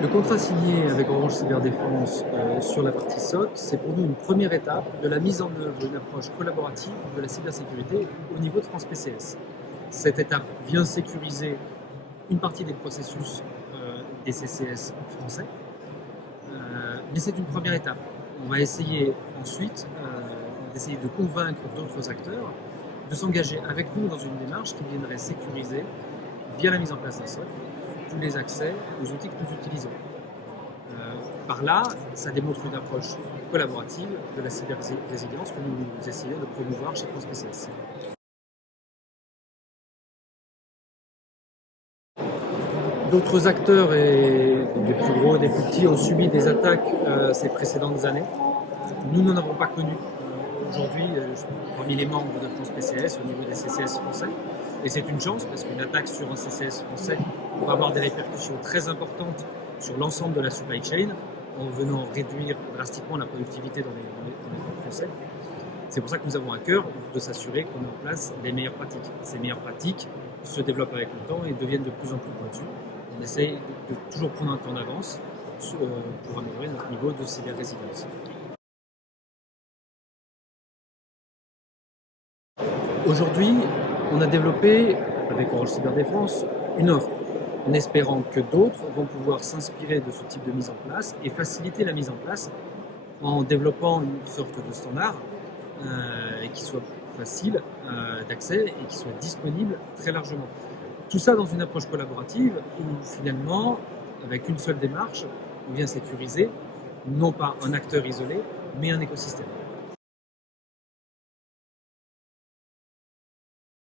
Le contrat signé avec Orange Cyberdéfense sur la partie SOC, c'est pour nous une première étape de la mise en œuvre d'une approche collaborative de la cybersécurité au niveau de France PCS. Cette étape vient sécuriser une partie des processus des CCS français, mais c'est une première étape. On va essayer ensuite d'essayer de convaincre d'autres acteurs de s'engager avec nous dans une démarche qui viendrait sécuriser, via la mise en place d'un SOC, tous les accès aux outils que nous utilisons. Par là, ça démontre une approche collaborative de la cyber-résilience que nous essayons de promouvoir chez France PCS. D'autres acteurs, et des plus gros et des plus petits, ont subi des attaques ces précédentes années. Nous n'en avons pas connu aujourd'hui parmi les membres de France PCS au niveau des CCS français. Et c'est une chance parce qu'une attaque sur un CCS français pourrait avoir des répercussions très importantes sur l'ensemble de la supply chain en venant réduire drastiquement la productivité dans les ports français. C'est pour ça que nous avons à cœur de s'assurer qu'on met en place les meilleures pratiques. Ces meilleures pratiques se développent avec le temps et deviennent de plus en plus pointues. On essaye de toujours prendre un temps d'avance pour améliorer notre niveau de cyber-résilience. Aujourd'hui, on a développé, avec Orange Cyberdéfense, une offre, en espérant que d'autres vont pouvoir s'inspirer de ce type de mise en place et faciliter la mise en place en développant une sorte de standard qui soit facile d'accès et qui soit disponible très largement. Tout ça dans une approche collaborative où finalement, avec une seule démarche, on vient sécuriser non pas un acteur isolé, mais un écosystème.